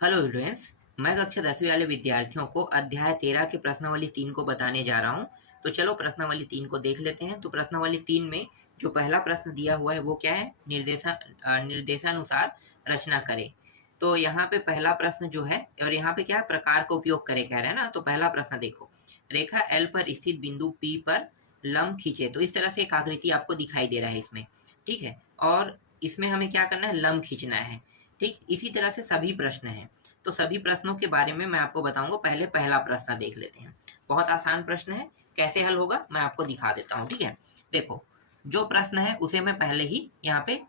Hello students. मैं कक्षा 10वीं वाले विद्यार्थियों को अध्याय 13 के प्रश्नावली 3 को बताने जा रहा हूं। तो चलो प्रश्नावली 3 को देख लेते हैं। तो प्रश्नावली 3 में जो पहला प्रश्न दिया हुआ है वो क्या है, निर्देशानुसार रचना करें। तो यहाँ पे पहला प्रश्न जो है, और यहाँ पे क्या है, प्रकार का उपयोग करें कह रहे हैं ना। तो पहला प्रश्न देखो, रेखा एल पर स्थित बिंदु पी पर लंब खींचे। तो इस तरह से एक आकृति आपको दिखाई दे रहा है इसमें, ठीक है। और इसमें हमें क्या करना है, लंब खींचना है, ठीक। इसी तरह से सभी प्रश्न हैं। तो सभी प्रश्नों के बारे में मैं आपको बताऊंगा। पहले पहला प्रश्न देख लेते हैं। बहुत आसान प्रश्न है, कैसे हल होगा मैं आपको दिखा देता हूँ, ठीक है। देखो, जो प्रश्न है उसे मैं पहले ही यहाँ पे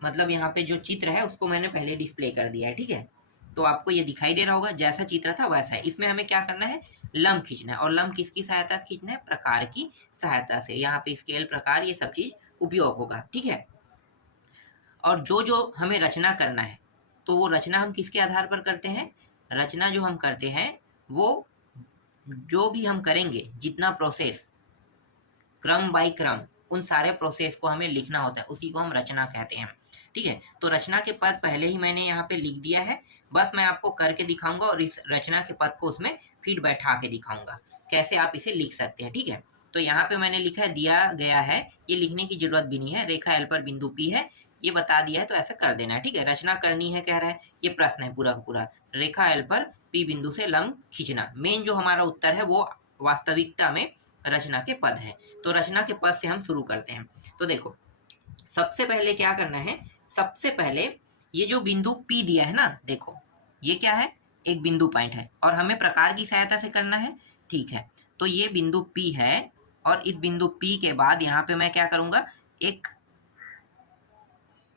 मतलब यहाँ पे जो चित्र है उसको मैंने पहले डिस्प्ले कर दिया है, ठीक है। तो आपको ये दिखाई दे रहा होगा, जैसा चित्र था वैसा है। इसमें हमें क्या करना है, लंब खींचना है। और लंब किसकी सहायता से खींचना है, प्रकार की सहायता से। यहाँ पे स्केल, प्रकार, ये सब चीज उपयोग होगा, ठीक है। और जो जो हमें रचना करना है, तो वो रचना हम किसके आधार पर करते हैं, रचना जो हम करते हैं वो जो भी हम करेंगे, जितना प्रोसेस, क्रम बाय क्रम, उन सारे प्रोसेस को हमें लिखना होता है, उसी को हम रचना कहते हैं, ठीक है। तो रचना के पद पहले ही मैंने यहाँ पे लिख दिया है, बस मैं आपको करके दिखाऊंगा और इस रचना के पद को उसमें फिर बैठा के दिखाऊंगा कैसे आप इसे लिख सकते हैं, ठीक है। तो यहाँ पे मैंने लिखा है, दिया गया है, ये लिखने की जरूरत भी नहीं है। रेखा एल पर बिंदु पी है, ये बता दिया है, तो ऐसा कर देना है, ठीक है। रचना करनी है कह रहा है, ये प्रश्न है पूरा का पूरा। रेखा एल पर पी बिंदु से लंब खींचना, मेन जो हमारा उत्तर है वो वास्तविकता में रचना के पद है। तो रचना के पद से हम शुरू करते हैं। तो देखो, सबसे पहले क्या करना है, सबसे पहले ये जो बिंदु P दिया है ना, देखो ये क्या है, एक बिंदु पॉइंट है और हमें प्रकार की सहायता से करना है, ठीक है। तो ये बिंदु P है और इस बिंदु P के बाद यहाँ पे मैं क्या करूंगा, एक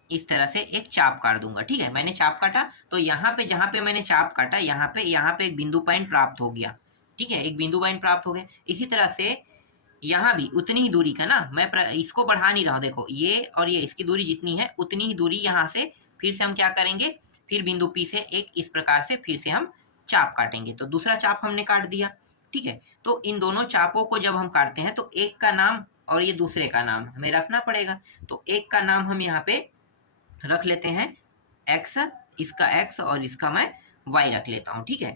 इस तरह से एक चाप काट दूंगा, ठीक है। मैंने चाप काटा, तो यहाँ पे जहां पे मैंने चाप काटा, यहाँ पे एक बिंदु पॉइंट प्राप्त हो गया, ठीक है। एक बिंदु पॉइंट प्राप्त हो गया। इसी तरह से यहाँ भी उतनी ही दूरी का ना, मैं इसको बढ़ा नहीं रहा हूँ, देखो ये और ये, इसकी दूरी जितनी है उतनी ही दूरी यहाँ से फिर से हम क्या करेंगे, फिर बिंदु P से एक इस प्रकार से फिर से हम चाप काटेंगे। तो दूसरा चाप हमने काट दिया, ठीक है। तो इन दोनों चापों को जब हम काटते हैं तो एक का नाम और ये दूसरे का नाम हमें रखना पड़ेगा। तो एक का नाम हम यहाँ पे रख लेते हैं x, इसका x और इसका मैं y रख लेता हूँ, ठीक है।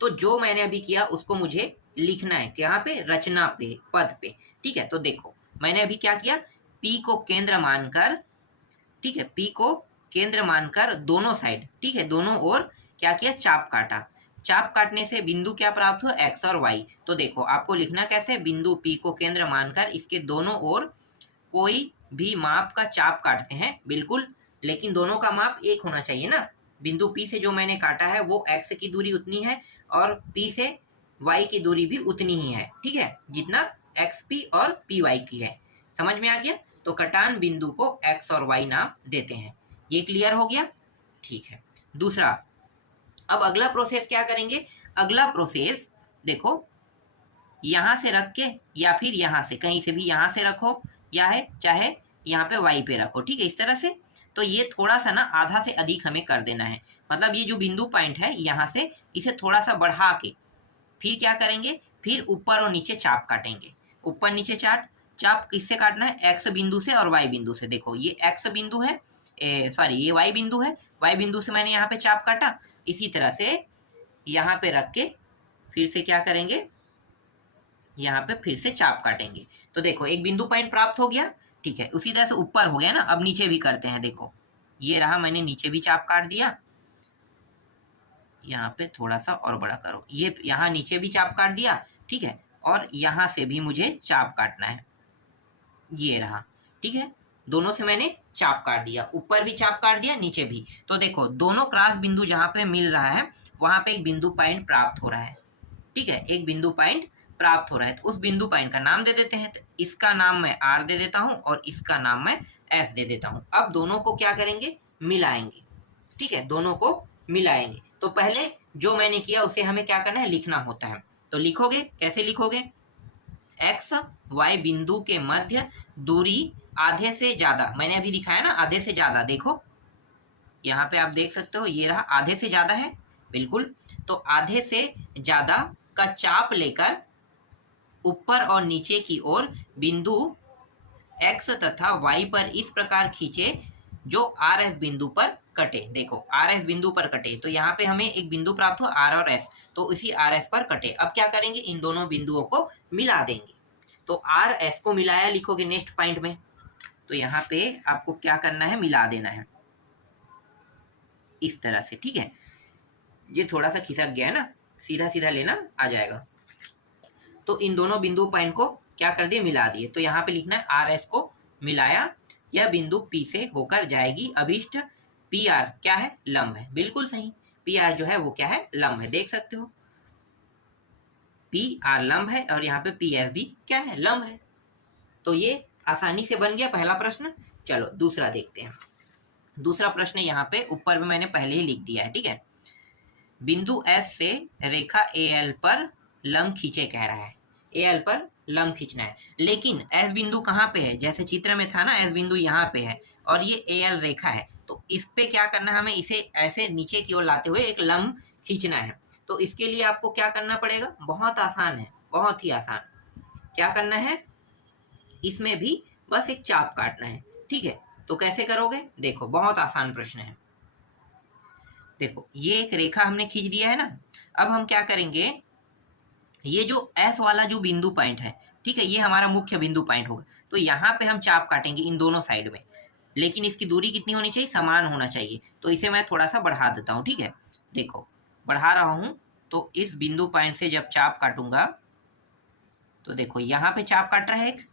तो जो मैंने अभी किया उसको मुझे लिखना है यहाँ पे, रचना पे, पद पे, ठीक है। तो देखो मैंने अभी क्या किया, P को केंद्र मानकर, ठीक है, P को केंद्र मानकर दोनों साइड, ठीक है, दोनों ओर क्या किया, चाप काटा। चाप काटने से बिंदु क्या प्राप्त हुआ, x और y। तो देखो आपको लिखना कैसे, बिंदु P को केंद्र मानकर इसके दोनों ओर कोई भी माप का चाप काटते हैं, बिल्कुल, लेकिन दोनों का माप एक होना चाहिए ना। बिंदु P से जो मैंने काटा है वो x की दूरी उतनी है और P से y की दूरी भी उतनी ही है, ठीक है, जितना xp और py की है। समझ में आ गया। तो कटान बिंदु को x और y नाम देते हैं। ये क्लियर हो गया, ठीक है। दूसरा, अब अगला प्रोसेस क्या करेंगे, अगला प्रोसेस देखो, यहां से रख के या फिर यहां से, कहीं से भी यहां से रखो या है चाहे यहाँ पे y पे रखो, ठीक है, इस तरह से। तो ये थोड़ा सा ना आधा से अधिक हमें कर देना है, मतलब ये जो बिंदु पॉइंट है यहाँ से इसे थोड़ा सा बढ़ा के फिर क्या करेंगे, फिर ऊपर और नीचे चाप काटेंगे। ऊपर नीचे चाप किससे काटना है, x बिंदु से और y बिंदु से। देखो ये x बिंदु है, सॉरी ये y बिंदु है, y बिंदु से मैंने यहाँ पे चाप काटा। इसी तरह से यहाँ पे रख के फिर से क्या करेंगे, यहाँ पे फिर से चाप काटेंगे। तो देखो एक बिंदु पॉइंट प्राप्त हो गया, ठीक है। उसी तरह से ऊपर हो गया ना, अब नीचे भी करते हैं। देखो ये रहा, मैंने नीचे भी चाप काट दिया, यहाँ पे थोड़ा सा और बड़ा करो, ये यहाँ नीचे भी चाप काट दिया, ठीक है। और यहाँ से भी मुझे चाप काटना है, ये रहा, ठीक है। दोनों से मैंने चाप काट दिया, ऊपर भी चाप काट दिया, नीचे भी। तो देखो दोनों क्रॉस बिंदु जहाँ पे मिल रहा है वहां पे एक बिंदु पॉइंट प्राप्त हो रहा है, ठीक है, एक बिंदु पॉइंट प्राप्त हो रहा है। तो उस बिंदु पॉइंट का नाम दे देते हैं। तो इसका नाम मैं R दे देता हूं और इसका नाम मैं S दे देता हूं। अब दोनों को क्या करेंगे, मिलाएंगे, ठीक है, दोनों को मिलाएंगे। तो पहले जो मैंने किया उसे हमें क्या करना है, लिखना होता है। तो लिखोगे, कैसे लिखोगे, x y बिंदु के मध्य दूरी आधे से ज्यादा, मैंने अभी दिखाया ना आधे से ज्यादा, देखो यहाँ पे आप देख सकते हो, ये रहा आधे से ज्यादा है, बिल्कुल। तो आधे से ज्यादा का चाप लेकर ऊपर और नीचे की ओर बिंदु x तथा y पर इस प्रकार खींचे जो RS बिंदु पर कटे, देखो आर एस बिंदु पर कटे, तो यहाँ पे हमें एक बिंदु प्राप्त हुआ आर और एस, तो इसी आर एस पर कटे। अब क्या करेंगे, इन दोनों बिंदुओं को मिला देंगे। तो आर एस को मिलाया लिखोगे नेक्स्ट पॉइंट में, तो यहाँ पे आपको क्या करना है, मिला देना है इस तरह से, ठीक है। ये थोड़ा सा खिसक गया है ना, सीधा सीधा लेना आ जाएगा। तो इन दोनों बिंदु पॉइंट को क्या कर दिए, मिला दिए। तो यहाँ पे लिखना है आर एस को मिलाया, यह बिंदु पी से होकर जाएगी अभिष्ट पी आर क्या है, लंब है। बिल्कुल सही, पी आर जो है वो क्या है, लंब है, देख सकते हो पी आर लंब है और यहाँ पे पी एस भी क्या है, लंब है। तो ये आसानी से बन गया पहला प्रश्न। चलो दूसरा देखते हैं। दूसरा प्रश्न यहाँ पे ऊपर में मैंने पहले ही लिख दिया है, ठीक है। बिंदु एस से रेखा ए एल पर लंब खींचे कह रहा है, ए एल पर लंब खींचना है। लेकिन एस बिंदु कहाँ पे है, जैसे चित्र में था ना, एस बिंदु यहाँ पे है और ये ए एल रेखा है, तो इस पे क्या करना है, हमें इसे ऐसे नीचे की ओर लाते हुए एक लंब खींचना है। तो इसके लिए आपको क्या करना पड़ेगा, बहुत आसान है, बहुत ही आसान। क्या करना है, इसमें भी बस एक चाप काटना है, ठीक है। तो कैसे करोगे, देखो बहुत आसान प्रश्न है। देखो ये एक रेखा हमने खींच दिया है ना, अब हम क्या करेंगे, ये जो एस वाला जो बिंदु पॉइंट है, ठीक है, ये हमारा मुख्य बिंदु पॉइंट होगा। तो यहाँ पे हम चाप काटेंगे इन दोनों साइड में, लेकिन इसकी दूरी कितनी होनी चाहिए, समान होना चाहिए। तो इसे मैं थोड़ा सा बढ़ा देता हूँ, ठीक है। देखो बढ़ा रहा हूँ, तो इस बिंदु पॉइंट से जब चाप काटूंगा, तो देखो यहाँ पे चाप काट रहा है एक,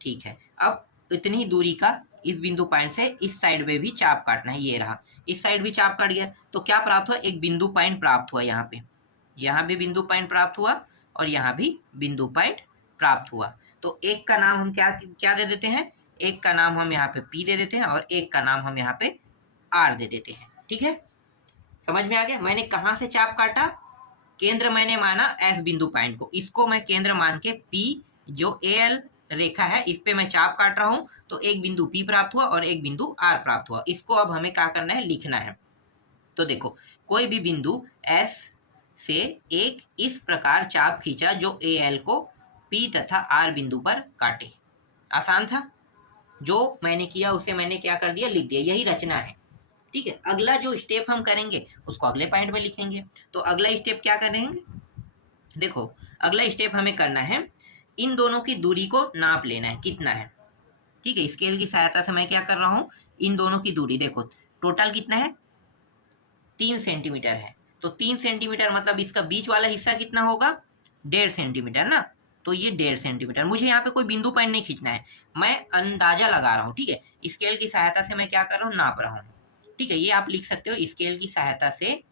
ठीक है। अब इतनी दूरी का इस बिंदु पॉइंट से इस साइड में भी चाप काटना है, ये रहा, इस साइड भी चाप काट गया। तो क्या प्राप्त हुआ, एक बिंदु पॉइंट प्राप्त हुआ। यहाँ भी बिंदु पॉइंट प्राप्त हुआ और यहाँ भी बिंदु पॉइंट प्राप्त हुआ। तो एक का नाम हम क्या दे देते हैं, एक का नाम हम यहाँ पे P दे देते हैं और एक का नाम हम यहाँ पे R दे देते हैं, ठीक है। समझ में आ गया, मैंने कहाँ से चाप काटा, केंद्र मैंने माना S बिंदु पॉइंट को, इसको मैं केंद्र मान के P जो AL रेखा है इस पे मैं चाप काट रहा हूं, तो एक बिंदु P प्राप्त हुआ और एक बिंदु R प्राप्त हुआ। इसको अब हमें क्या करना है, लिखना है। तो देखो कोई भी बिंदु S से एक इस प्रकार चाप खींचा जो AL को P तथा R बिंदु पर काटे। आसान था, जो मैंने किया उसे मैंने क्या कर दिया, लिख दिया, यही रचना है, ठीक है। अगला जो स्टेप हम करेंगे उसको अगले पॉइंट में लिखेंगे। तो अगला स्टेप क्या करेंगे, देखो अगला स्टेप हमें करना है, इन दोनों की दूरी को नाप लेना है, कितना है, ठीक है। स्केल की सहायता से मैं क्या कर रहा हूँ, इन दोनों की दूरी देखो टोटल कितना है, 3 सेंटीमीटर है। तो 3 सेंटीमीटर मतलब इसका बीच वाला हिस्सा कितना होगा, 1.5 सेंटीमीटर ना। तो ये 1.5 सेंटीमीटर, मुझे यहाँ पे कोई बिंदु पॉइंट नहीं खींचना है, मैं अंदाजा लगा रहा हूँ, ठीक है। स्केल की सहायता से मैं क्या कर रहा हूँ, नाप रहा हूँ, ठीक है। ये आप लिख सकते हो, स्केल की सहायता से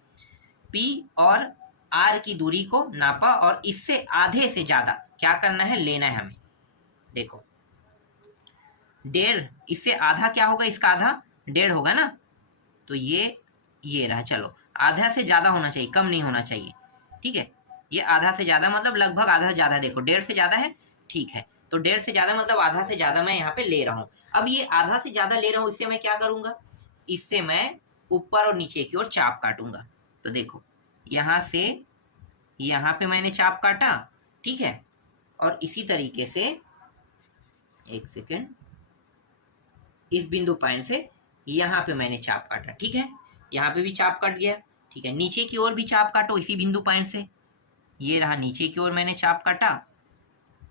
P और R की दूरी को नापा और इससे आधे से ज्यादा क्या करना है, लेना है हमें। देखो 1.5, इससे आधा क्या होगा, इसका आधा 1.5 होगा ना। तो ये रहा, चलो आधा से ज्यादा होना चाहिए, कम नहीं होना चाहिए, ठीक है। ये आधा से ज्यादा मतलब लगभग आधा से ज्यादा, देखो 1.5 से ज्यादा है, ठीक है। तो 1.5 से ज्यादा मतलब आधा से ज्यादा मैं यहाँ पे ले रहा हूँ। अब ये आधा से ज्यादा ले रहा हूँ, इससे मैं क्या करूंगा, इससे मैं ऊपर और नीचे की ओर चाप काटूंगा। तो देखो यहाँ से यहाँ पे मैंने चाप काटा, ठीक है। और इसी तरीके से एक सेकेंड, इस बिंदु पॉइंट से यहाँ पे मैंने चाप काटा, ठीक है। यहाँ पे भी चाप कट गया, ठीक है। नीचे की ओर भी चाप काटो इसी बिंदु पॉइंट से, ये रहा नीचे की ओर मैंने चाप काटा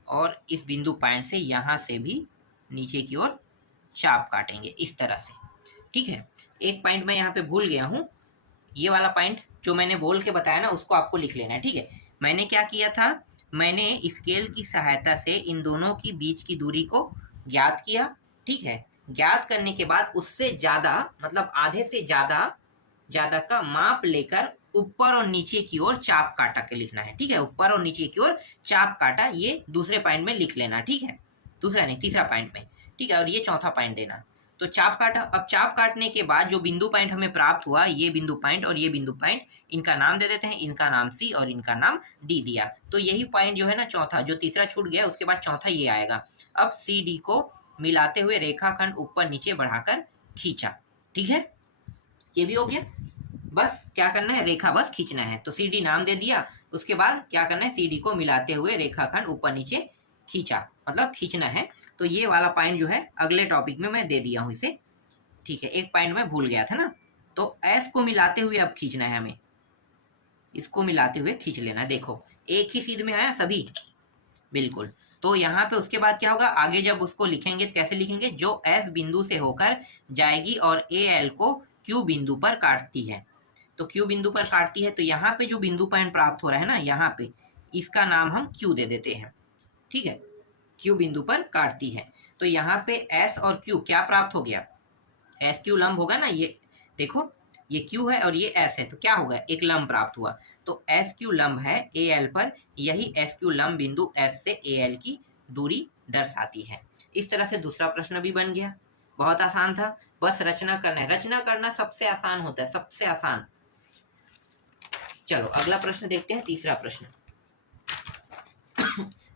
और इस बिंदु पॉइंट से यहाँ से भी नीचे की ओर चाप काटेंगे इस तरह से, ठीक है। एक पॉइंट मैं यहाँ पे भूल गया हूँ, ये वाला पॉइंट जो मैंने बोल के बताया ना उसको आपको लिख लेना है, ठीक है। मैंने क्या किया था, मैंने स्केल की सहायता से इन दोनों की बीच की दूरी को ज्ञात किया, ठीक है। ज्ञात करने के बाद उससे ज्यादा मतलब आधे से ज्यादा का माप लेकर ऊपर और नीचे की ओर चाप काटा के लिखना है, ठीक है। ऊपर और नीचे की ओर चाप काटा, ये दूसरे पॉइंट में लिख लेना, ठीक है। दूसरा नहीं, तीसरा पॉइंट में, ठीक है। और ये चौथा पॉइंट देना। तो चाप काटा, अब चाप काटने के बाद जो बिंदु पॉइंट हमें प्राप्त हुआ, ये बिंदु पॉइंट और ये बिंदु पॉइंट, इनका नाम दे देते हैं, इनका नाम C और इनका नाम D दिया। तो यही पॉइंट जो है ना चौथा, जो तीसरा छूट गया उसके बाद चौथा ये आएगा। अब CD को मिलाते हुए रेखाखंड ऊपर नीचे बढ़ाकर खींचा, ठीक है। ये भी हो गया, बस क्या करना है, रेखा बस खींचना है। तो CD नाम दे दिया, उसके बाद क्या करना है, CD को मिलाते हुए रेखाखंड ऊपर नीचे खींचा, मतलब खींचना है। तो ये वाला पॉइंट जो है अगले टॉपिक में मैं दे दिया हूँ इसे, ठीक है। एक पॉइंट मैं भूल गया था ना, तो एस को मिलाते हुए अब खींचना है हमें, इसको मिलाते हुए खींच लेना है। देखो एक ही सीध में आया सभी, बिल्कुल। तो यहाँ पे उसके बाद क्या होगा, आगे जब उसको लिखेंगे कैसे लिखेंगे, जो एस बिंदु से होकर जाएगी और ए एल को क्यू बिंदु पर काटती है। तो क्यू बिंदु पर काटती है, तो यहाँ पे जो बिंदु पॉइंट प्राप्त हो रहा है ना, यहाँ पे इसका नाम हम क्यू दे देते हैं, ठीक है। क्यू बिंदु पर काटती है, तो यहाँ पे एस और क्यू क्या प्राप्त हो गया, एस क्यू लंब होगा ना, ये देखो ये क्यू है और ये एस है, तो क्या होगा, एक लंब प्राप्त हुआ। तो एस क्यू लंब है ए एल पर, यही एस क्यू लंब बिंदु एस से ए एल की दूरी दर्शाती है। इस तरह से दूसरा प्रश्न भी बन गया, बहुत आसान था, बस रचना करना है। रचना करना सबसे आसान होता है, सबसे आसान। चलो अगला प्रश्न देखते हैं, तीसरा प्रश्न।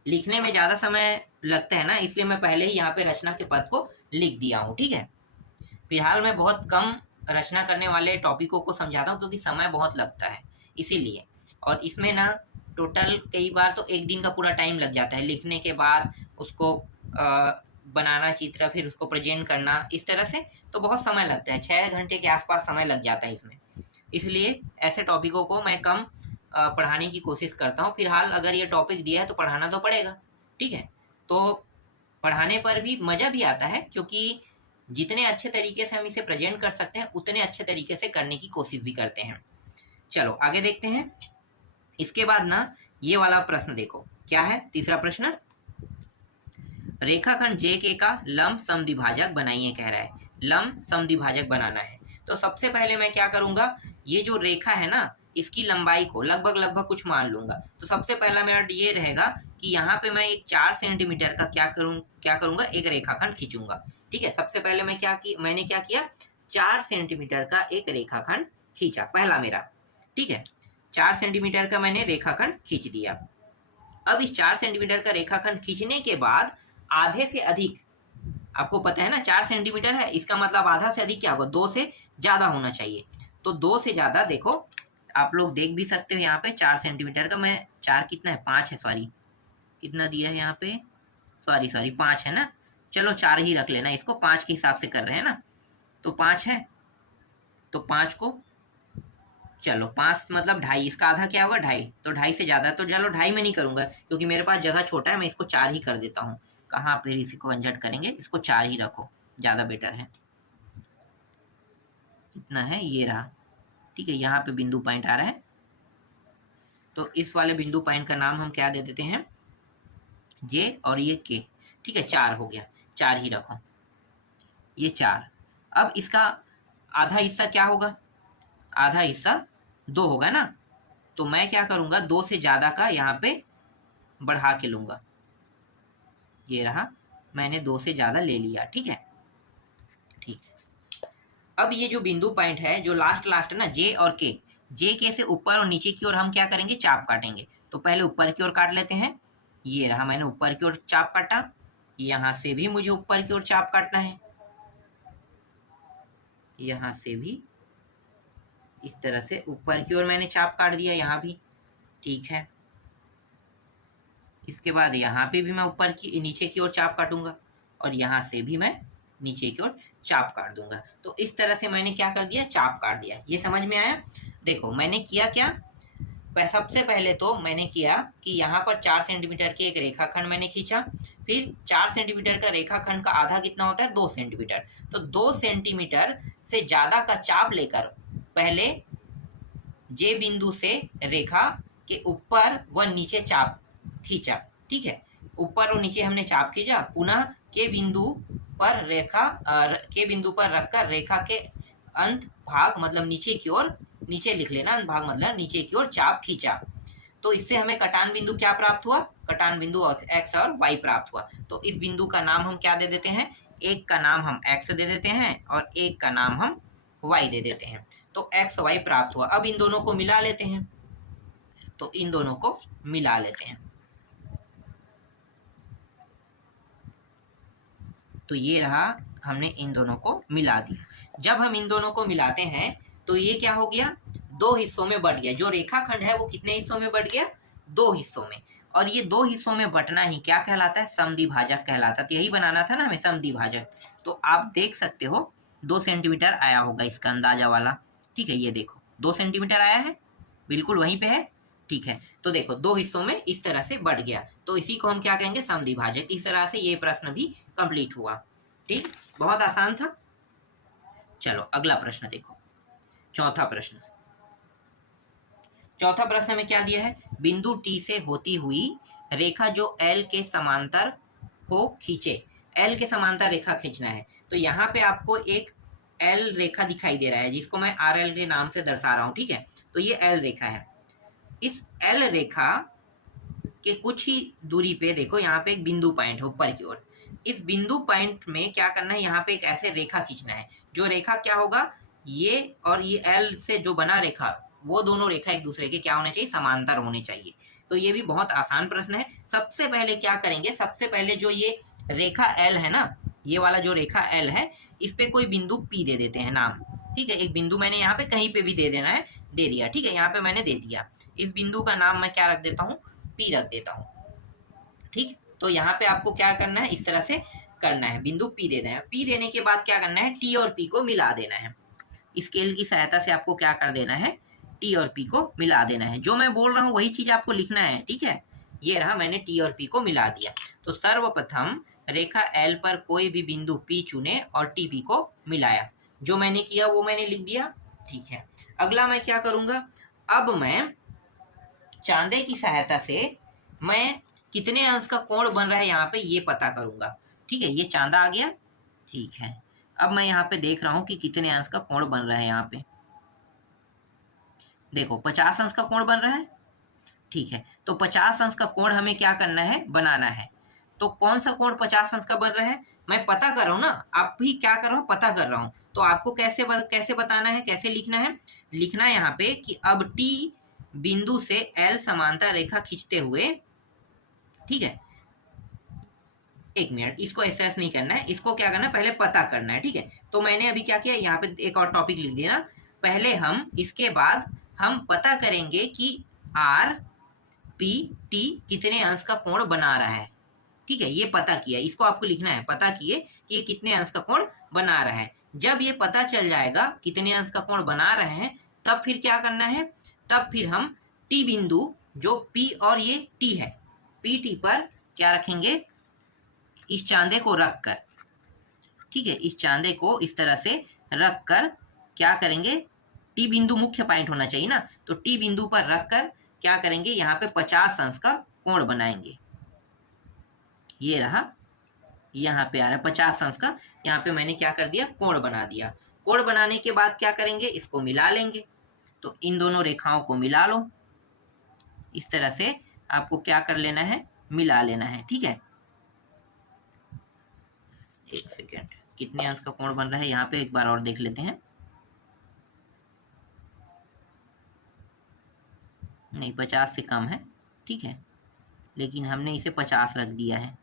लिखने में ज्यादा समय लगता है ना, इसलिए मैं पहले ही यहाँ पे रचना के पद को लिख दिया हूँ, ठीक है। फिलहाल मैं बहुत कम रचना करने वाले टॉपिकों को समझाता हूँ, क्योंकि समय बहुत लगता है इसीलिए। और इसमें ना टोटल कई बार तो एक दिन का पूरा टाइम लग जाता है, लिखने के बाद उसको बनाना चित्र, फिर उसको प्रेजेंट करना, इस तरह से तो बहुत समय लगता है, 6 घंटे के आसपास समय लग जाता है इसमें। इसलिए ऐसे टॉपिकों को मैं कम पढ़ाने की कोशिश करता हूँ। फिलहाल अगर ये टॉपिक दिया है तो पढ़ाना तो पड़ेगा, ठीक है। तो पढ़ाने पर भी मज़ा भी आता है, क्योंकि जितने अच्छे तरीके से हम इसे प्रेजेंट कर सकते हैं उतने अच्छे तरीके से करने की कोशिश भी करते हैं। चलो आगे देखते हैं। इसके बाद ना ये वाला प्रश्न देखो क्या है, तीसरा प्रश्न। रेखाखंड जे के का लंब समद्विभाजक बनाइए कह रहा है, लंब समद्विभाजक बनाना है। तो सबसे पहले मैं क्या करूंगा, ये जो रेखा है ना इसकी लंबाई को लगभग कुछ मान लूंगा। तो सबसे पहला मेरा ये रहेगा कि यहाँ पे मैं एक 4 सेंटीमीटर का क्या करूंगा, एक रेखाखंड खींचूंगा, ठीक है। सबसे पहले मैंने क्या किया, 4 सेंटीमीटर का एक रेखाखंड खींचा, पहला मेरा, ठीक है। 4 सेंटीमीटर का मैंने रेखाखंड खींच दिया। अब इस 4 सेंटीमीटर का रेखाखंड खींचने के बाद आधे से अधिक, आपको पता है ना 4 सेंटीमीटर है, इसका मतलब आधा से अधिक क्या होगा, 2 से ज्यादा होना चाहिए। तो 2 से ज्यादा, देखो आप लोग देख भी सकते हो यहाँ पे 4 सेंटीमीटर का, मैं 4 कितना है, 5 है, सॉरी कितना दिया है यहाँ पे, सॉरी 5 है ना, चलो 4 ही रख लेना, इसको 5 के हिसाब से कर रहे हैं ना। तो 5 है, तो 5 को, चलो 5 मतलब 2.5, इसका आधा क्या होगा, 2.5, तो 2.5 से ज़्यादा, तो चलो 2.5 में नहीं करूँगा क्योंकि मेरे पास जगह छोटा है, मैं इसको 4 ही कर देता हूँ। कहाँ फिर इसी को अंजट करेंगे, इसको 4 ही रखो, ज़्यादा बेटर है। कितना है, ये रहा, ठीक है। यहाँ पे बिंदु पॉइंट आ रहा है, तो इस वाले बिंदु पॉइंट का नाम हम क्या दे देते हैं, जे, और ये के, ठीक है। 4 हो गया, 4 ही रखो, ये 4। अब इसका आधा हिस्सा क्या होगा, आधा हिस्सा 2 होगा ना, तो मैं क्या करूँगा, 2 से ज़्यादा का यहाँ पे बढ़ा के लूँगा, ये रहा, मैंने 2 से ज़्यादा ले लिया, ठीक है, ठीक। अब ये जो बिंदु पॉइंट है, जो लास्ट ना, जे और के, जे के से ऊपर और नीचे की ओर हम क्या करेंगे, चाप काटेंगे। तो पहले ऊपर की ओर काट लेते हैं, ये रहा, मैंने ऊपर की ओर चाप काटा। यहाँ से भी मुझे ऊपर की ओर चाप काटना है, यहाँ से भी इस तरह से ऊपर की ओर मैंने चाप काट दिया, यहाँ भी, ठीक है। इसके बाद यहाँ पे भी मैं नीचे की ओर चाप काटूंगा, और यहाँ से भी मैं नीचे की ओर चाप काट दूंगा। तो इस तरह से मैंने क्या कर दिया, चाप काट दिया। ये समझ में आया। देखो मैंने किया क्या, सबसे पहले तो मैंने किया कि यहाँ पर 4 सेंटीमीटर के एक रेखाखंड मैंने खींचा, फिर 4 सेंटीमीटर का रेखाखंड का आधा कितना होता है, 2 सेंटीमीटर। तो 2 सेंटीमीटर से ज़्यादा का चाप लेकर पहले जे बिंदु से रेखा के ऊपर व नीचे चाप खींचा, ठीक है। ऊपर और नीचे हमने चाप खींचा, पुनः के बिंदु पर रखकर रेखा के अंत भाग मतलब नीचे की ओर, नीचे लिख लेना, अंत भाग मतलब नीचे की ओर चाप खींचा। तो इससे हमें कटान बिंदु क्या प्राप्त हुआ, कटान बिंदु x और y प्राप्त हुआ। तो इस बिंदु का नाम हम क्या दे देते हैं, एक का नाम हम x दे देते हैं और एक का नाम हम y दे देते हैं। तो x y प्राप्त हुआ। अब इन दोनों को मिला लेते हैं, तो इन दोनों को मिला लेते हैं। तो ये रहा, हमने इन दोनों को मिला दिया। जब हम इन दोनों को मिलाते हैं तो ये क्या हो गया, 2 हिस्सों में बट गया। जो रेखाखंड है वो कितने हिस्सों में बट गया, 2 हिस्सों में। और ये 2 हिस्सों में बटना ही क्या कहलाता है, समद्विभाजक कहलाता है। तो यही बनाना था ना हमें, समद्विभाजक। तो आप देख सकते हो 2 सेंटीमीटर आया होगा इसका अंदाजा वाला, ठीक है, ये देखो 2 सेंटीमीटर आया है, बिल्कुल वहीं पे है। ठीक है, तो देखो 2 हिस्सों में इस तरह से बढ़ गया, तो इसी को हम क्या कहेंगे, समद्विभाजक। इस तरह से ये प्रश्न भी कंप्लीट हुआ। ठीक, बहुत आसान था। चलो अगला प्रश्न देखो, चौथा प्रश्न। चौथा प्रश्न में क्या दिया है, बिंदु टी से होती हुई रेखा जो एल के समांतर हो खींचे। एल के समांतर रेखा खींचना है, तो यहाँ पे आपको एक एल रेखा दिखाई दे रहा है, जिसको मैं आर एल के नाम से दर्शा रहा हूँ। ठीक है, तो ये एल रेखा है। इस एल रेखा के कुछ ही दूरी पे देखो, यहाँ पे एक बिंदु पॉइंट है ऊपर की ओर। इस बिंदु पॉइंट में क्या करना है, यहाँ पे एक ऐसे रेखा खींचना है, जो रेखा क्या होगा, ये और ये एल से जो बना रेखा, वो दोनों रेखा एक दूसरे के क्या होने चाहिए, समांतर होने चाहिए। तो ये भी बहुत आसान प्रश्न है। सबसे पहले क्या करेंगे, सबसे पहले जो ये रेखा एल है ना, ये वाला जो रेखा एल है, इस पे कोई बिंदु पी दे देते हैं नाम। ठीक है, एक बिंदु मैंने यहाँ पे कहीं पे भी दे देना है, दे दिया। ठीक है, यहाँ पे मैंने दे दिया। इस बिंदु का नाम मैं क्या रख देता हूँ, पी रख देता हूँ। ठीक, तो यहाँ पे आपको क्या करना है, इस तरह से करना है, बिंदु पी दे देना है। पी देने के बाद क्या करना है, टी और पी को मिला देना है। स्केल की सहायता से आपको क्या कर देना है, टी और पी को मिला देना है। जो मैं बोल रहा हूँ वही चीज आपको लिखना है। ठीक है, ये रहा, मैंने टी और पी को मिला दिया। तो सर्वप्रथम रेखा एल पर कोई भी बिंदु पी चुने और टी पी को मिलाया। जो मैंने किया वो मैंने लिख दिया। ठीक है, अगला मैं क्या करूंगा, अब मैं चांदे की सहायता से मैं कितने अंश का कोण बन रहा है यहाँ पे ये पता करूंगा। ठीक है, ये चांदा आ गया। ठीक है, अब मैं यहाँ पे देख रहा हूँ कि कितने अंश का कोण बन रहा है। यहाँ पे देखो 50 अंश का कोण बन रहा है। ठीक है, तो 50 अंश का कोण हमें क्या करना है, बनाना है। तो कौन सा कोण 50 अंश का बन रहा है, मैं पता कर रहा हूँ ना, आप भी क्या कर रहा हूँ, पता कर रहा हूँ। तो आपको कैसे बताना है, कैसे लिखना है, लिखना है यहाँ पे कि अब टी बिंदु से एल समांतर रेखा खींचते हुए। ठीक है, एक मिनट, इसको ऐसे नहीं करना है, इसको क्या करना है, पहले पता करना है। ठीक है, तो मैंने अभी क्या किया, यहाँ पे एक और टॉपिक लिख दिया ना। पहले हम इसके बाद हम पता करेंगे कि आर पी टी कितने अंश का कोण बना रहा है। ठीक है, ये पता किया, इसको आपको लिखना है, पता किए कि ये कितने अंश का कोण बना रहा है। जब ये पता चल जाएगा कितने अंश का कोण बना रहे हैं, तब फिर क्या करना है, तब फिर हम टी बिंदु जो पी और ये टी है, पी टी पर क्या रखेंगे, इस चांदे को रख कर। ठीक है, इस चांदे को इस तरह से रख कर क्या करेंगे, टी बिंदु मुख्य पॉइंट होना चाहिए ना, तो टी बिंदु पर रख कर क्या करेंगे, यहाँ पे 50 अंश का कोण बनाएंगे। ये रहा, यहाँ पे आ रहा है 50 अंश का। यहाँ पे मैंने क्या कर दिया, कोण बना दिया। कोण बनाने के बाद क्या करेंगे, इसको मिला लेंगे। तो इन दोनों रेखाओं को मिला लो, इस तरह से आपको क्या कर लेना है, मिला लेना है। ठीक है, एक सेकेंड, कितने अंश का कोण बन रहा है यहाँ पे एक बार और देख लेते हैं। नहीं, 50 से कम है। ठीक है, लेकिन हमने इसे 50 रख दिया है,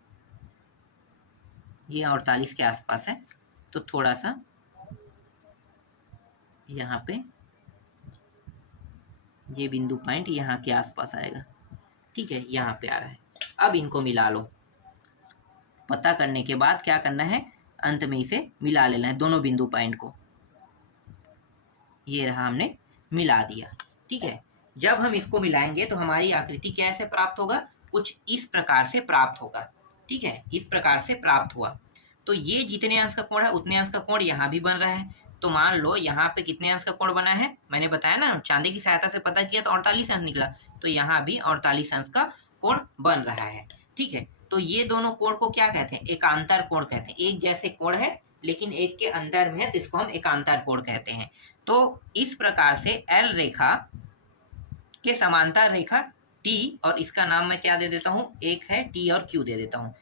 ये 48 के आसपास है। तो थोड़ा सा यहाँ पे ये बिंदु पॉइंट यहाँ के आसपास आएगा। ठीक है, यहाँ पे आ रहा है। अब इनको मिला लो। पता करने के बाद क्या करना है, अंत में इसे मिला लेना है, दोनों बिंदु पॉइंट को। ये रहा, हमने मिला दिया। ठीक है, जब हम इसको मिलाएंगे तो हमारी आकृति कैसे प्राप्त होगा, कुछ इस प्रकार से प्राप्त होगा। ठीक है, इस प्रकार से प्राप्त हुआ। तो ये जितने अंश का कोण है उतने अंश का कोण यहाँ भी बन रहा है। तो मान लो यहाँ पे कितने अंश का कोण बना है, मैंने बताया ना, चांदी की सहायता से पता किया तो 48 अंश निकला। तो यहाँ भी 48 अंश का कोण बन रहा है। ठीक है, तो ये दोनों कोण को क्या कहते हैं, एकांतर कोण कहते हैं। एक जैसे कोण है लेकिन एक के अंतर में है, तो इसको हम एकांतर कोण कहते हैं। तो इस प्रकार से एल रेखा के समांतर रेखा टी, और इसका नाम मैं क्या दे देता हूँ, एक है टी और क्यू दे देता हूँ।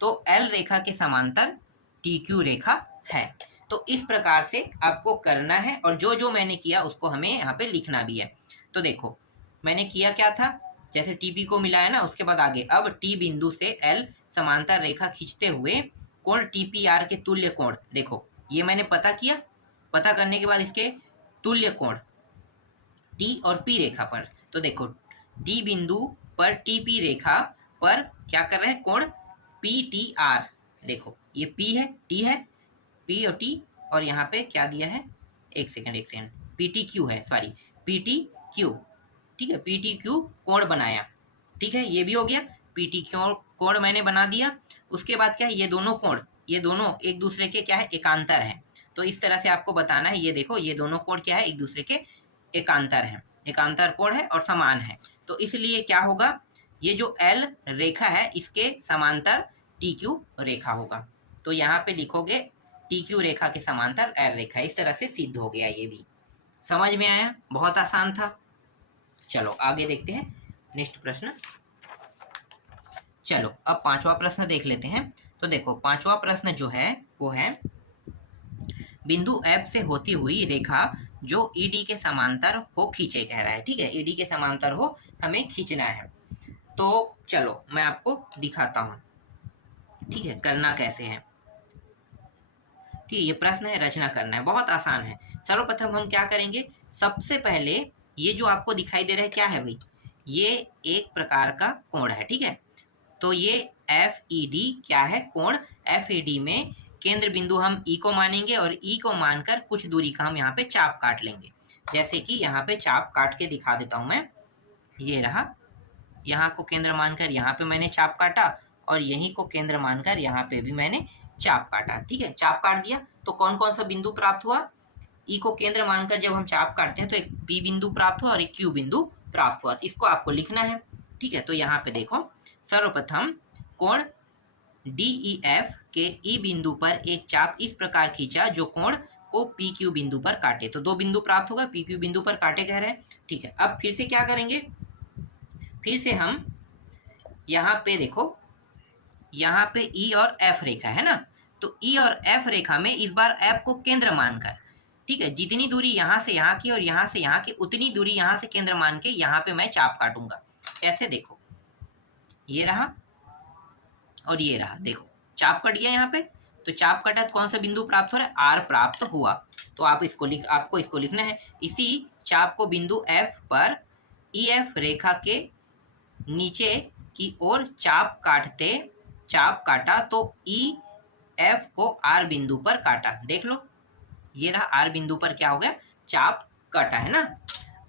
तो एल रेखा के समांतर टी क्यू रेखा है। तो इस प्रकार से आपको करना है, और जो जो मैंने किया उसको हमें यहाँ पे लिखना भी है। तो देखो मैंने किया क्या था, जैसे टीपी को मिलाया ना, उसके बाद आगे अब टी बिंदु से एल समांतर रेखा खींचते हुए कोण टीपीआर के तुल्य कोण, देखो ये मैंने पता किया। पता करने के बाद इसके तुल्य कोण टी और पी रेखा पर, तो देखो डी बिंदु पर टीपी रेखा पर क्या कर रहे हैं, कोण पी टी आर। देखो ये पी है, टी है, पी और टी, और यहाँ पे क्या दिया है, एक सेकंड PTQ है, सॉरी PTQ, ठीक है, PTQ कोण बनाया, ठीक है, ये भी हो गया, PTQ कोण मैंने बना दिया। उसके बाद क्या है, ये दोनों कोण, ये दोनों एक दूसरे के क्या है, एकांतर है। तो इस तरह से आपको बताना है, ये देखो ये दोनों कोण क्या है, एक दूसरे के एकांतर है, एकांतर कोण है और समान है। तो इसलिए क्या होगा, ये जो L रेखा है इसके समांतर TQ रेखा होगा। तो यहाँ पे लिखोगे TQ रेखा के समांतर L रेखा, इस तरह से सिद्ध हो गया। ये भी समझ में आया, बहुत आसान था। चलो आगे देखते हैं नेक्स्ट प्रश्न। चलो अब पांचवा प्रश्न देख लेते हैं। तो देखो पांचवा प्रश्न जो है वो है, बिंदु F से होती हुई रेखा जो ED के समांतर हो खींचे, कह रहा है, ठीक है, ED के समांतर हो हमें खींचना है। तो चलो मैं आपको दिखाता हूँ, ठीक है, करना कैसे है। ठीक है, ये प्रश्न है, रचना करना है, बहुत आसान है। सर्वप्रथम हम क्या करेंगे, सबसे पहले ये जो आपको दिखाई दे रहा है क्या है भाई, ये एक प्रकार का कोण है, ठीक है। तो ये FED क्या है, कोण FED में केंद्र बिंदु हम E को मानेंगे और E को मानकर कुछ दूरी का हम यहाँ पे चाप काट लेंगे। जैसे कि यहाँ पे चाप काट के दिखा देता हूँ मैं, ये रहा, यहाँ को केंद्र मानकर यहाँ पे मैंने चाप काटा और यहीं को केंद्र मानकर यहाँ पे भी मैंने चाप काटा, ठीक है, चाप काट दिया। तो कौन कौन सा बिंदु प्राप्त हुआ, E को केंद्र मानकर जब हम चाप काटते हैं तो एक P बिंदु प्राप्त हुआ और एक Q बिंदु प्राप्त हुआ। इसको आपको लिखना है, ठीक है। तो यहाँ पे देखो, सर्वप्रथम कोण DEF के E बिंदु पर एक चाप इस प्रकार खींचा जो कोण को PQ बिंदु पर काटे। तो दो बिंदु प्राप्त होगा, PQ बिंदु पर काटे कह रहे हैं, ठीक है। अब फिर से क्या करेंगे, फिर से हम यहाँ पे देखो, यहाँ पे E और F रेखा है ना, तो E और F रेखा में इस बार F को केंद्र मानकर, ठीक है, जितनी दूरी यहाँ से यहाँ की और यहाँ से यहाँ की उतनी दूरी यहाँ से केंद्र मान के यहाँ पे मैं चाप काटूंगा। कैसे, देखो ये रहा और ये रहा, देखो चाप कट गया यहाँ पे। तो चाप कटा तो कौन सा बिंदु प्राप्त हो रहा है, R प्राप्त हुआ। तो आप आपको इसको लिखना है, इसी चाप को बिंदु F पर EF रेखा के नीचे की ओर चाप काटा तो EF को R बिंदु पर काटा। देख लो, ये रहा R बिंदु पर क्या हो गया, चाप काटा है ना।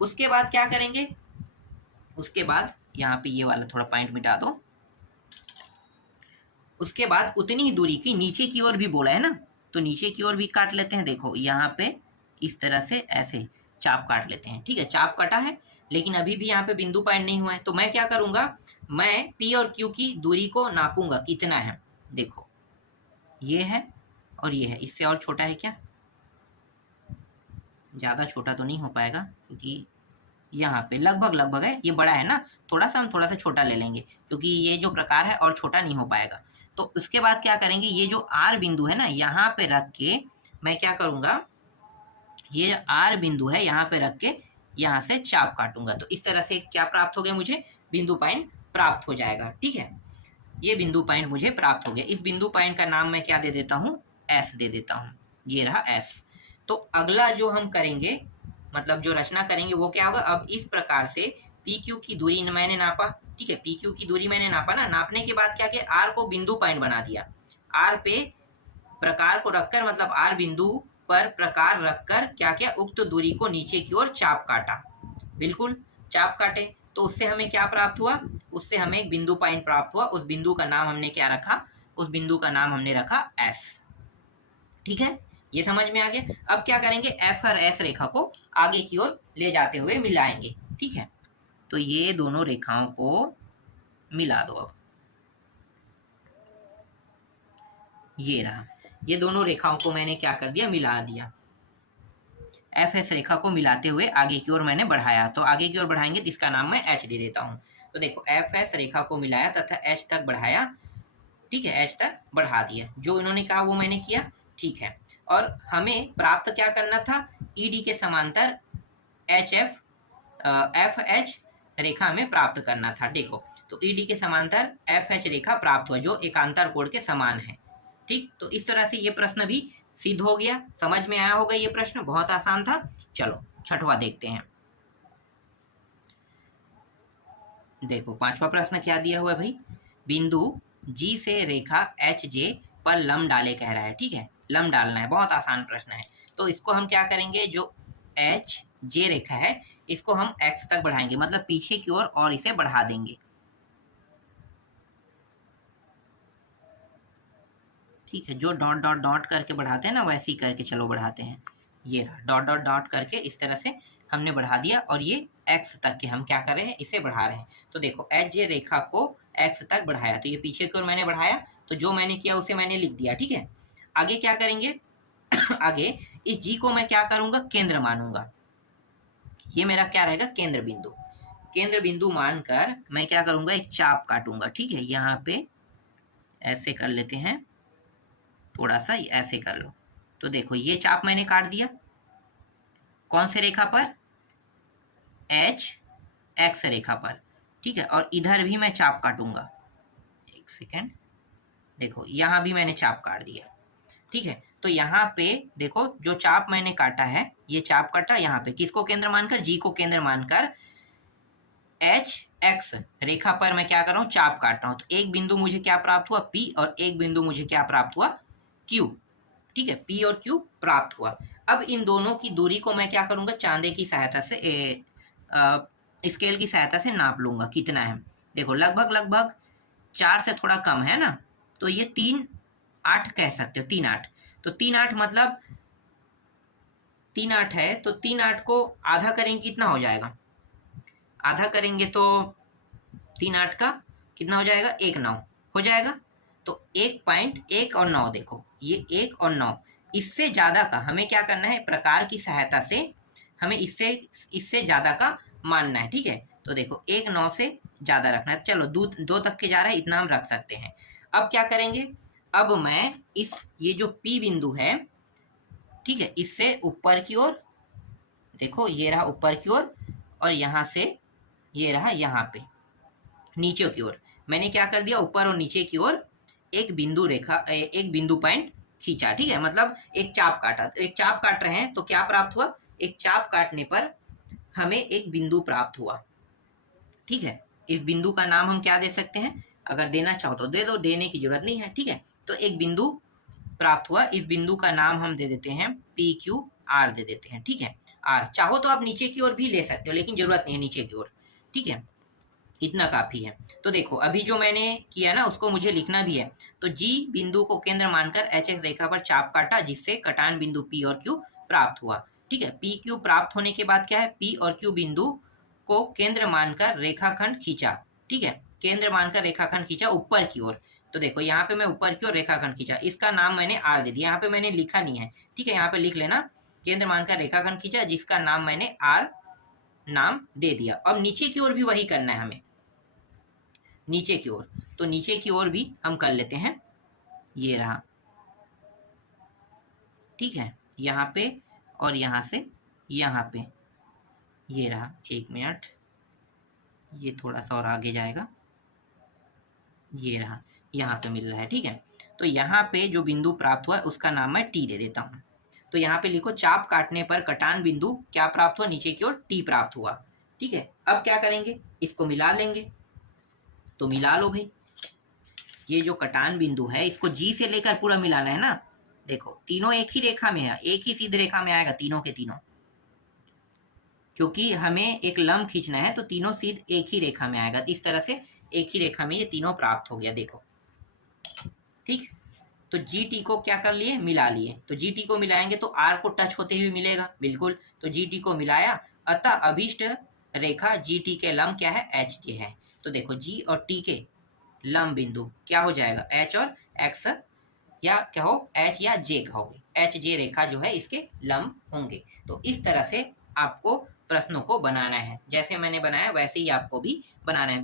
उसके बाद क्या करेंगे, उसके बाद यहाँ पे ये वाला थोड़ा पॉइंट मिटा दो। उसके बाद उतनी ही दूरी की नीचे की ओर भी बोला है ना, तो नीचे की ओर भी काट लेते हैं। देखो यहाँ पे इस तरह से ऐसे चाप काट लेते हैं, ठीक है, चाप कटा है लेकिन अभी भी यहाँ पे बिंदु पॉइंट नहीं हुआ है। तो मैं क्या करूँगा, मैं P और Q की दूरी को नापूंगा, कितना है, देखो ये है और ये है, इससे और छोटा है क्या, ज़्यादा छोटा तो नहीं हो पाएगा क्योंकि यहाँ पे लगभग है, ये बड़ा है ना, हम थोड़ा सा छोटा ले लेंगे क्योंकि ये जो प्रकार है और छोटा नहीं हो पाएगा। तो उसके बाद क्या करेंगे, ये जो R बिंदु है ना, यहाँ पे रख के मैं क्या करूँगा, ये R बिंदु है यहाँ पे रख के यहाँ से चाप काटूंगा। तो इस तरह से क्या प्राप्त हो गया, मुझे बिंदु पॉइंट प्राप्त हो जाएगा, ठीक है। ये बिंदु पॉइंट मुझे प्राप्त हो गया। इस बिंदु पॉइंट का नाम मैं क्या दे देता हूँ, S दे देता हूँ, ये रहा S। तो अगला जो हम करेंगे, मतलब जो रचना करेंगे वो क्या होगा, अब इस प्रकार से PQ की दूरी मैंने नापा, ठीक है, PQ की दूरी मैंने नापा ना, नापने के बाद क्या किया, R को बिंदु पॉइंट बना दिया, R पे प्रकार को रखकर, मतलब R बिंदु पर प्रकार रखकर क्या किया, उक्त दूरी को नीचे की ओर चाप काटा, बिल्कुल चाप काटे। तो उससे हमें क्या प्राप्त हुआ, उससे हमें एक बिंदु पॉइंट प्राप्त हुआ। उस बिंदु का नाम हमने क्या रखा, उस बिंदु का नाम हमने रखा S, ठीक है, ये समझ में आ गया। अब क्या करेंगे, F और S रेखा को आगे की ओर ले जाते हुए मिलाएंगे, ठीक है। तो ये दोनों रेखाओं को मिला दो। अब ये रहा, ये दोनों रेखाओं को मैंने क्या कर दिया, मिला दिया। FS रेखा को मिलाते हुए आगे की ओर मैंने बढ़ाया, तो आगे की ओर बढ़ाएंगे तो इसका नाम मैं H दे देता हूँ। तो देखो FS रेखा को मिलाया तथा H तक बढ़ाया, ठीक है, H तक बढ़ा दिया, जो इन्होंने कहा वो मैंने किया, ठीक है। और हमें प्राप्त क्या करना था, ED के समांतर FH रेखा हमें प्राप्त करना था। देखो तो ED के समांतर FH रेखा प्राप्त हुआ जो एकांतर कोण के समान है, ठीक। तो इस तरह से ये प्रश्न भी सिद्ध हो गया। समझ में आया होगा, ये प्रश्न बहुत आसान था। चलो छठवां देखते हैं। देखो पांचवा प्रश्न क्या दिया हुआ है भाई, बिंदु G से रेखा HJ पर लंब डाले कह रहा है, ठीक है, लंब डालना है, बहुत आसान प्रश्न है। तो इसको हम क्या करेंगे, जो एच जे रेखा है इसको हम एक्स तक बढ़ाएंगे, मतलब पीछे की ओर और इसे बढ़ा देंगे। ठीक है, जो डॉट डॉट डॉट करके बढ़ाते हैं ना वैसे ही करके चलो बढ़ाते हैं। ये रहा डॉट डॉट डॉट करके इस तरह से हमने बढ़ा दिया और ये एक्स तक के हम क्या कर रहे हैं, इसे बढ़ा रहे हैं। तो देखो एच जे रेखा को एक्स तक बढ़ाया, तो ये पीछे की ओर मैंने बढ़ाया, तो जो मैंने किया उसे मैंने लिख दिया। ठीक है, आगे क्या करेंगे आगे इस जी को मैं क्या करूंगा, केंद्र मानूंगा। ये मेरा क्या रहेगा, केंद्र बिंदु। केंद्र बिंदु मानकर मैं क्या करूंगा, एक चाप काटूंगा। ठीक है, यहाँ पे ऐसे कर लेते हैं, थोड़ा सा ऐसे कर लो। तो देखो ये चाप मैंने काट दिया, कौन से रेखा पर, एच एक्स रेखा पर। ठीक है, और इधर भी मैं चाप काटूंगा, एक सेकेंड, देखो यहाँ भी मैंने चाप काट दिया। ठीक है, तो यहाँ पे देखो जो चाप मैंने काटा है, ये चाप काटा यहाँ पे, किसको केंद्र मानकर, जी को केंद्र मानकर एच एक्स रेखा पर मैं क्या कर रहा हूँ, चाप काट रहा हूँ। तो एक बिंदु मुझे क्या प्राप्त हुआ, पी, और एक बिंदु मुझे क्या प्राप्त हुआ, क्यू। ठीक है, पी और क्यू प्राप्त हुआ। अब इन दोनों की दूरी को मैं क्या करूंगा, चांदे की सहायता से स्केल की सहायता से नाप लूंगा कितना है। देखो लगभग लगभग 4 से थोड़ा कम है ना, तो ये 3/8 कह सकते हो, 3/8। तो 3/8 मतलब 3/8 है, तो 3/8 को आधा करेंगे कितना हो जाएगा, आधा करेंगे तो 3/8 का कितना हो जाएगा, 1/9 हो जाएगा। तो 1.1 और 9, देखो ये 1 और 9, इससे ज़्यादा का हमें क्या करना है, प्रकार की सहायता से हमें इससे ज़्यादा का मानना है। ठीक है, तो देखो 1/9 से ज़्यादा रखना है, चलो 2 तक के जा रहा है, इतना हम रख सकते हैं। अब क्या करेंगे, अब मैं ये जो P बिंदु है, ठीक है, इससे ऊपर की ओर, देखो ये रहा ऊपर की ओर, और यहाँ से ये रहा यहाँ पे नीचे की ओर। मैंने क्या कर दिया, ऊपर और नीचे की ओर एक बिंदु पॉइंट खींचा। ठीक है, मतलब एक चाप काटा। एक चाप काट रहे हैं तो क्या प्राप्त हुआ, एक चाप काटने पर हमें एक बिंदु प्राप्त हुआ। ठीक है, इस बिंदु का नाम हम क्या दे सकते हैं, अगर देना चाहो तो दे दो, देने की जरूरत नहीं है। ठीक है, तो एक बिंदु प्राप्त हुआ, इस बिंदु का नाम हम दे देते हैं पी क्यू आर दे देते हैं। ठीक है, आर चाहो तो आप नीचे की ओर भी ले सकते हो, लेकिन जरूरत नहीं है नीचे की ओर। ठीक है, इतना काफी है। तो देखो अभी जो मैंने किया ना उसको मुझे लिखना भी है। तो जी बिंदु को केंद्र मानकर एच एक्स रेखा पर चाप काटा, जिससे कटान बिंदु पी और क्यू प्राप्त हुआ। ठीक है, पी क्यू प्राप्त होने के बाद क्या है, पी और क्यू बिंदु को केंद्र मानकर रेखाखंड खींचा। ठीक है, केंद्र मानकर रेखाखंड खींचा ऊपर की ओर। तो देखो यहाँ पे मैं ऊपर की ओर रेखाखंड खींचा, इसका नाम मैंने आर दे दिया, यहाँ पे मैंने लिखा नहीं है। ठीक है, यहाँ पे लिख लेना, केंद्र मानकर रेखाखंड खींचा जिसका नाम मैंने आर नाम दे दिया। अब नीचे की ओर भी वही करना है हमें, नीचे की ओर, तो नीचे की ओर भी हम कर लेते हैं। ये रहा, ठीक है, यहाँ पे और यहाँ से यहाँ पे, ये रहा, 1 मिनट, ये थोड़ा सा और आगे जाएगा, ये रहा, यहाँ पे मिल रहा है। ठीक है, तो यहाँ पे जो बिंदु प्राप्त हुआ उसका नाम मैं टी दे देता हूँ। तो यहाँ पे लिखो, चाप काटने पर कटान बिंदु क्या प्राप्त हुआ, नीचे की ओर टी प्राप्त हुआ। ठीक है, अब क्या करेंगे, इसको मिला लेंगे। तो मिला लो भाई, ये जो कटान बिंदु है इसको जी से लेकर पूरा मिलाना है ना। देखो तीनों एक ही रेखा में है, एक ही सीधी रेखा में आएगा तीनों के तीनों, क्योंकि हमें एक लंब खींचना है, तो तीनों सीध एक ही रेखा में आएगा। इस तरह से एक ही रेखा में ये तीनों प्राप्त हो गया, देखो। ठीक, तो जी टी को क्या कर लिए, मिला लिए। तो जी टी को मिलाएंगे तो आर को टच होते हुए मिलेगा, बिल्कुल। तो जी टी को मिलाया, अतः अभिष्ट रेखा जी टी के लंब क्या है, एच जे है। तो देखो जी और टी के लंब बिंदु क्या हो जाएगा, एच और एक्स, या क्या हो, एच या जे कहोगे, एच जे रेखा जो है इसके लंब होंगे। तो इस तरह से आपको प्रश्नों को बनाना है, जैसे मैंने बनाया वैसे ही आपको भी बनाना है।